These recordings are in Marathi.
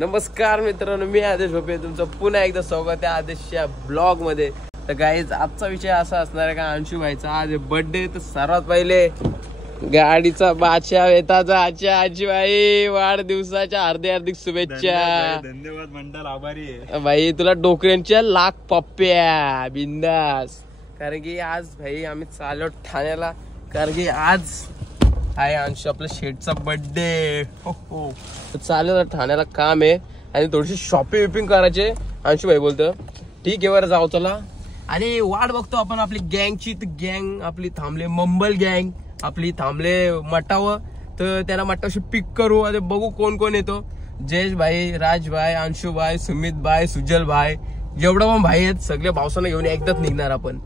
नमस्कार मित्रांनो, मी आदेश भोपे, तुमचं पुन्हा एकदा स्वागत आहे आदेशच्या ब्लॉग मध्ये. तर गाईज आजचा विषय असा असणार आहे का अंशू भाईचा आज बर्थडे. तर सर्वात पहिले गाडीचा बादशाह वेताचा आजी भाई वाढदिवसाच्या हार्दिक शुभेच्छा. धन्यवाद मंडळ, आभारी आहे भाई तुला डोकऱ्यांच्या लाख पप्प्या बिंदास. कारण की आज भाई आम्ही चाललो ठाण्याला, कारण की आज आहे अंशू आपल्या शेठचा बर्थडे. हो चालेल, ठाण्याला काम आहे आणि थोडीशी शॉपिंग विपिंग करायचे. अंशू भाई बोलतो ठीक आहे बरं जाऊ चला. आणि वाट बघतो आपण आपली गँगची. तर गँग आपली थांबले, मंबल गँग आपली थांबले मटावर. तर त्याला मटावशी पिक करू आणि बघू कोण कोण येतो. जयेश भाई, राज भाई, अंशू भाई, सुमित भाई, सुजल भाई, जेवढं पण भाई आहेत सगळे भावसांना घेऊन एकदाच निघणार आपण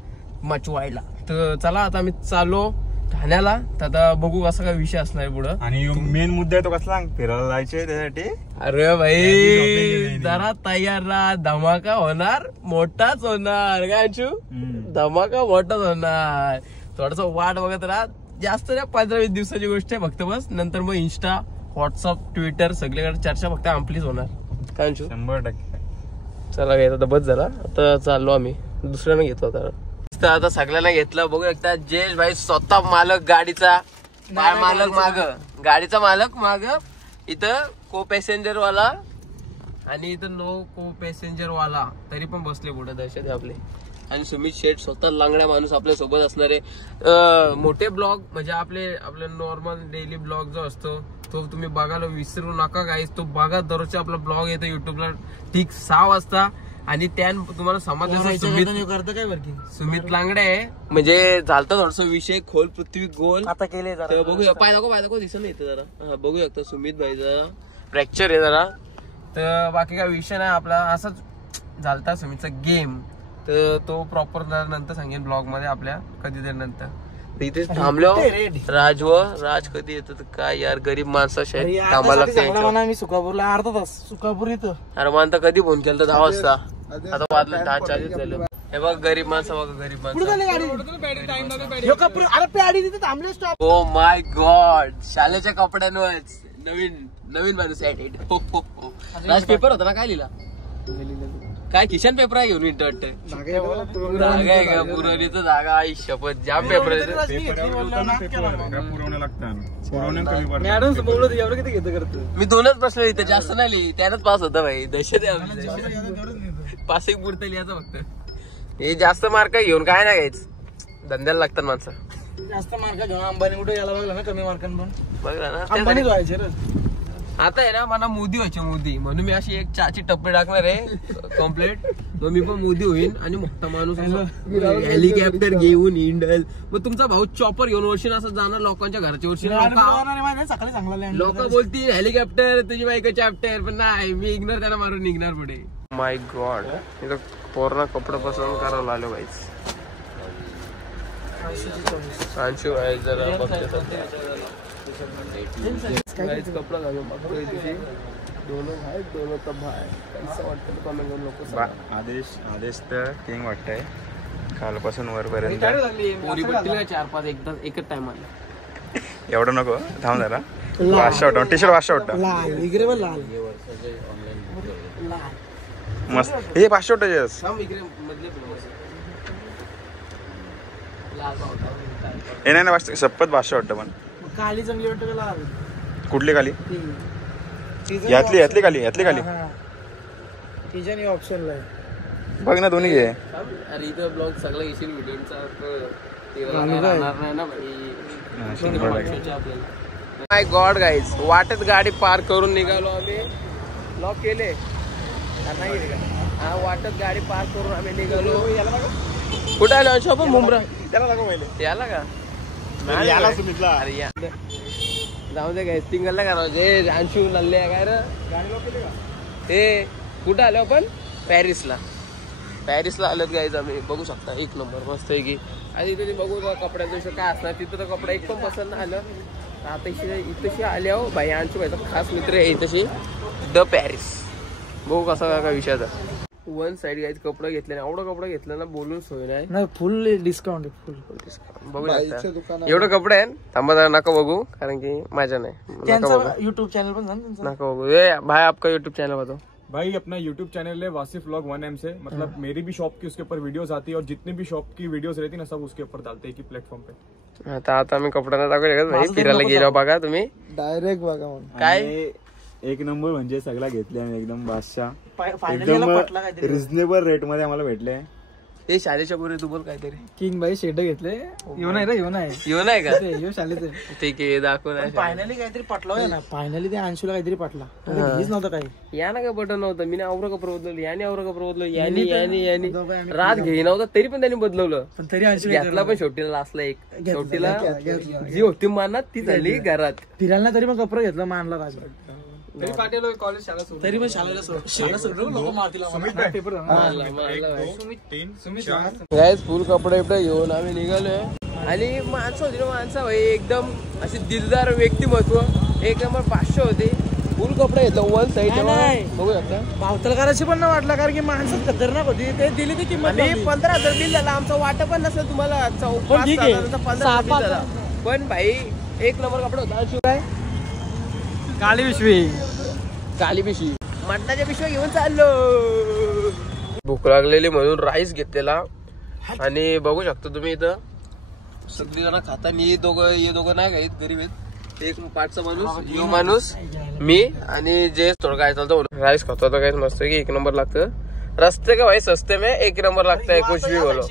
मचवायला. तर चला आता आम्ही चाललो ठाण्याला. तर आता बघू असा काय विषय असणार पुढं. आणि मेन मुद्दा आहे तो कसला, फिरायला जायचंय त्यासाठी. अरे भाई जरा तयार राहा, धमाका होणार, मोठाच होणार. काय अंशू, धमाका मोठाच होणार. थोडस वाट बघत राहा. जास्त नाही, 15-20 दिवसाची गोष्ट आहे फक्त बस. नंतर मग इंस्टा, व्हॉट्सअप, ट्विटर सगळीकडे चर्चा फक्त आपलीच होणार. काय अंशू? 100%. चला घ्यायचा तर बस झाला. आता चाललो आम्ही, दुसऱ्यानं घेतो आता. आता सगळ्यांना घेतलं, बघू शकता. जयेश भाई स्वतः मालक गाडीचा, मालक माग, गाडीचा मालक माग, इथं को पॅसेंजर वाला आणि इथं नो को पॅसेंजर वाला, तरी पण बसले पुढे दहशत आपले. आणि सुमित शेठ स्वतः लांगड्या माणूस आपल्या सोबत असणारे. मोठे ब्लॉग म्हणजे आपले नॉर्मल डेली ब्लॉग जो असतो तो तुम्ही बघायला विसरू नका गाईस. तो बघा, दररोजचा आपला ब्लॉग येतो युट्यूबला ठीक 6 वाजता. आणि त्या तुम्हाला समजलं सुमित लांगडे आहे म्हणजे झालता थोडसा विषय खोल पृथ्वी गोल आता केले. बघूया पाय दाखव दिसत नाही इथं जरा. बघू शकता सुमित भाई जरा फ्रॅक्चर आहे जरा. तर बाकी काय विषय नाही आपला, असाच झालता सुमितचा गेम. तर तो प्रॉपर नंतर सांगेन ब्लॉग मध्ये आपल्या कधीतरी नंतर. इथे थांबलो राज कधी येतो तर काय यार, गरीब माणसा थांबा लागते. सुकापूरला अर्धा तास, सुकापूर इथं. अरे मान कधी फोन केला तर 10 वाजता, आता वाजलं 10:40 झालं. हे बघ गरीब माणसं, बघा गरीब माणसं. ओ माय गॉड, शाळेच्या कपड्यांवर नवीन माणूस ऍटेड. राज पेपर होता ना, काय लिहिला? काय किशन पेपर आहे घेऊन इंटर जागा आहे का? पुरवणीचं जागा आई शपथ जाम पेपर आहे. मी 2च प्रश्न लिहिते, जास्त नाही लिहि, त्यानंच पास होता भाई. दहशत पास एक पुरतं लिहायचं फक्त. हे जास्त मार्क घेऊन काय नाही घ्यायच, धंद्याला लागतात माणसं. जास्त मार्क घेऊन अंबानी कुठे यायला बघला ना, कमी मार्कांना बघला ना. अंबानी व्हायचे रे. आता आहे ना मला मोदी व्हायचे, मोदी म्हणून मी अशी एक चाची टप्पे टाकणार आहे कम्प्लीट. मग मी पण मोदी होईन आणि मोठा माणूस हेलिकॉप्टर घेऊन इंडल. मग तुमचा भाऊ चॉपर घेऊन वर्षी असं जाणार लोकांच्या घरच्या वर्षी. लोक बोलतील हेलिकॉप्टर तुझी बायको चॅप्टर, पण नाही, मी इग्नोर त्यांना मारून निघणार पुढे. माय गॉड, इथं पूर्ण कपडे पसंत करायला आलो बाईच. अंशू आहे जरा कपडा घालून बघतोय तिथे. दोनों तब भाई कसं वाटतं कमेंट करून लोक. आदेश तर किंग वाटतंय कालपासून वरपर्यंत. पोरी भेटतील का 4-5 एकच टाइम आला. एवढं नको, थांब जरा. 500 वाटतं टी शर्ट, 500 वाटतं मस्त. हे 500 नाही शपथ 500 वाटतं. पण काली चांगली वाटतं का? कुठली खाली? यातली खाली ऑप्शनला बघ ना, दोन्ही घे. अरे इथं ब्लॉग सगळा येशील व्हिडिओचा. माय गॉड गाईज, वाटत गाडी पार करून निघालो आम्ही. लॉक केले हा, वाटत गाडी पार करून आम्ही निघालो. कुठे आलो अंशू आपण? मुंब्रा. याला का? अरे या जाऊ दे काय सिंगल नाही करायचे. अंशू लल्ले काय रे हे. कुठं आलो आपण? पॅरिसला आलोत गाईज आम्ही. बघू शकता एक नंबर मस्त आहे की. आणि इथे बघू कपड्याचा विषय काय असणार. तिथं तर कपडा एक पण पसंत नाही आलं. आता इथशी आल्या हो भाई. अंशू भाईचा खास मित्र आहे इथशी द पॅरिस. बघू कसा काय विषयाचा. वन साइड गाईज कपडा घेतला एवढा कपडा घेतला ना बोलून सोय नाही. नाही फुल डिस्काउंट आहे फुल डिस्काउंट बघू शकता एवढं कपडे आहे. थांबा जरा नका बघू कारण की माझ्या नाही नका त्यांचा बघू युट्यूब चॅनल पण सांग त्यांचा. नका बघू. ए भाई आपका यूट्यूब चैनल बताओ. भाई अपना यूट्यूब चैनल है वासिफ व्लॉग 1M से, मतलब मेरी भी शॉप की उसके ऊपर वीडियोस आती है और जितनी भी शॉप की वीडियोस रहती है ना सब उसके ऊपर डालते हैं की प्लेटफॉर्म पे. आता आम्ही कपडा नाही दाखवू शकत भाई. फिरायला गेलो बघा तुम्ही डायरेक्ट बघा म्हणून काय एक नंबर म्हणजे सगळा घेतले आम्ही एकदम बादशाह, फायनली याला पटला काहीतरी. रिझनेबल रेट मध्ये आम्हाला भेटले. ते शाळेच्या पुढे तू बोल काहीतरी. किंग भाई शेड घेतले येऊन आहे रे येऊन आहे येऊ नाही का येऊ शाळेत ठीक आहे दाखव नाही फायनली काहीतरी पटला ना. फायनली ते अंशूला काहीतरी पटला घेच नव्हतं काही. या ना का बटन नव्हतं मी आवरा कपडं बदलवलं याने आवरा कपडं बदलवलं याने रात घेई नव्हता तरी पण त्यांनी बदलवलं. पण तरी अंशू घेतला पण शेवटीला लास्टला एक शेवटीला जी होती मानात ती झाली घरात. फिरायला तरी पण कपडा घेतला मानला राज तरी पाटील कॉलेज तरी पण शाळेला सोडलं लोक मारतील पेपर. गाईज फुल कपडे बिपडे घेऊन आम्ही निघालोय आणि माणसं होती ना माणसं भाई एकदम अशी दिलदार व्यक्तिमत्व एक नंबर 500 होते. फुल कपडे घेतलं वन साईड बघू शकता. भावतलकाराची पण नाही वाटला कारण की माणसं खतरनाक होती ते दिली ती किंमत. 15,000 बिल झाला आमचं वाटप पण नसेल तुम्हाला 15,000 बिल झाला पण भाई एक नंबर कपडे होता. शिवाय काली पिशवी मटणाच्या पिशव्या घेऊन चाललो. भूक लागलेली म्हणून राईस घेतलेला आणि बघू शकता तुम्ही इथं सगळी जण खाता. हे दोघं नाही खाईत गरीब आहेत. एक 5चा माणूस यो माणूस मी आणि जे थोडं काय चालतं राईस खातो आता. काय मस्त की एक नंबर लागतं. रस्ते का भाई सस्ते में एक नंबर लगता है कुछ भी बोलो.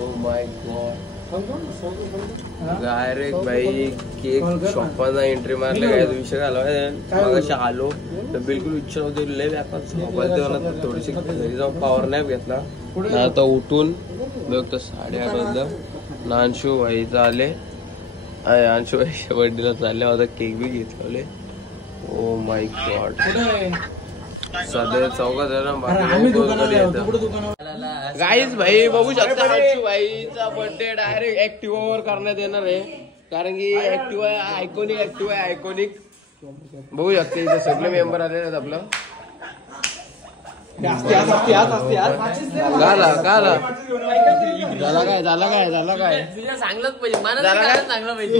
ओ माय गॉड डायरेक्ट भाई केक शॉपला एंट्री मारले काय विषय झाला. मग आलो तर बिलकुल इच्छा नव्हती लय व्यापार थोडीशी घरी जाऊन पॉवर नॅप घेतला. आता उठून बघतो 8:30 वाजलं. नानशू भाईचं आले अंशू भाईच्या बर्थडेला चालले आता केक बी घेतले. ओ माय गॉड सध्या चौकात आहे ना गाईज भाई बघू शकता अंशू भाईचा बर्थडे डायरेक्ट ऍक्टिव्हा वर करण्यात येणार आहे कारण की ऍक्टिव्हा आयकॉनिक बघू शकता. इथे सगळे मेंबर आलेले आहेत. आपलं झाला काय सांगलंच पाहिजे मला चांगलं पाहिजे.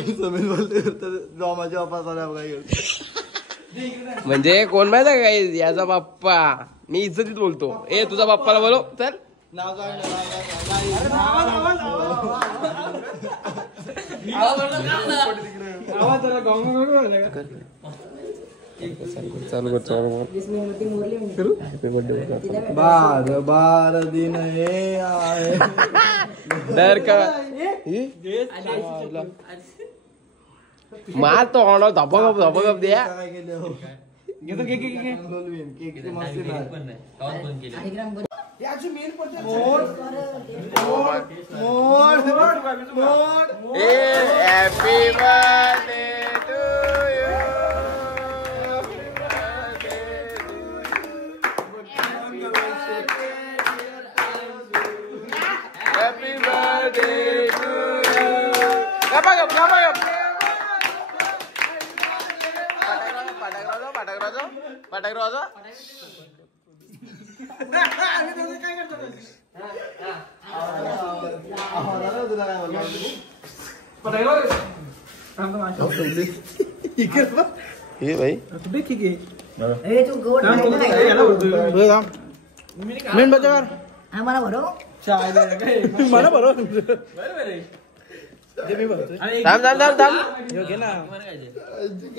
म्हणजे कोण माहिती आहे काय याचा बाप्पा मी इज्जतीत बोलतो. ए तुझा बाप्पाला बोलो चल. चालू कर 12 दिन हे आहे डर का मार तो ऑन धपकप द्या. Happy birthday to you. Happy birthday to you. पटाक राजा हे भाई मेन बजावर आम्हाला भरो मला बरोबर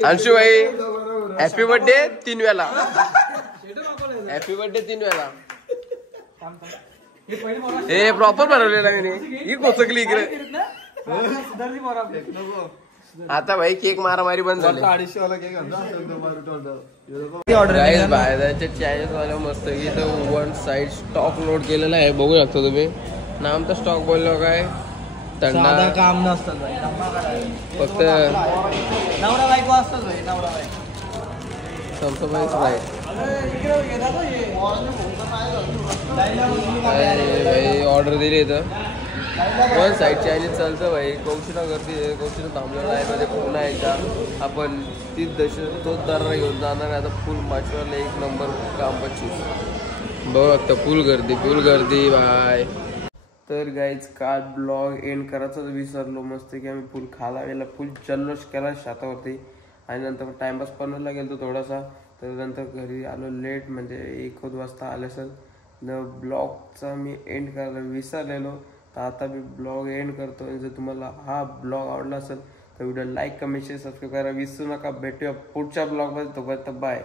अंशू भाई हॅपी बर्थडे 3 वेळा. हॅपी बर्थडे 3 वेळा. हे प्रॉपर बनवलेला मी ही कोचकली इकडे. आता भाई केक मारामारी बंद झाली. 250 वाला केक बाहेरच्या चायनीज वाला मस्त इथं वन साइड स्टॉक नोट केलेला आहे बघू शकता तुम्ही. नाम तर स्टॉक बोललो काय साधा काम नसतं फक्त नवरा बायको असतात नवरा बायको ऑर्डर दिली इथं वन साईड चायनीज चालतं भाई. कौशीला गर्दी आहे, कौशीला थांबलेला आहे. मध्ये पुन्हा एकदा आपण तोच दरारा घेऊन जाणार आहे आता. फुल माचवाला एक नंबर काम 25 बघ. फुल गर्दी बाय. तर गाईज काल ब्लॉग एंड करायचाच विसरलो. मस्त की आम्ही फुल खाला गेला, फुल जल्लोष केला शेतावरती. आणि नंतर टाइमपास बनवायला गेलो तो थोडासा. तर नंतर घरी आलो लेट, म्हणजे 1 वाजता आले असेल. ब्लॉगचा मी एंड करायला विसरलेलो. तर आता मी ब्लॉग एंड करतो. जर तुम्हाला हा ब्लॉग आवडला असेल तर video like, comment, share, subscribe करायला विसरू नका. भेटूया पुढच्या ब्लॉगमध्ये. तोपर्यंत बाय.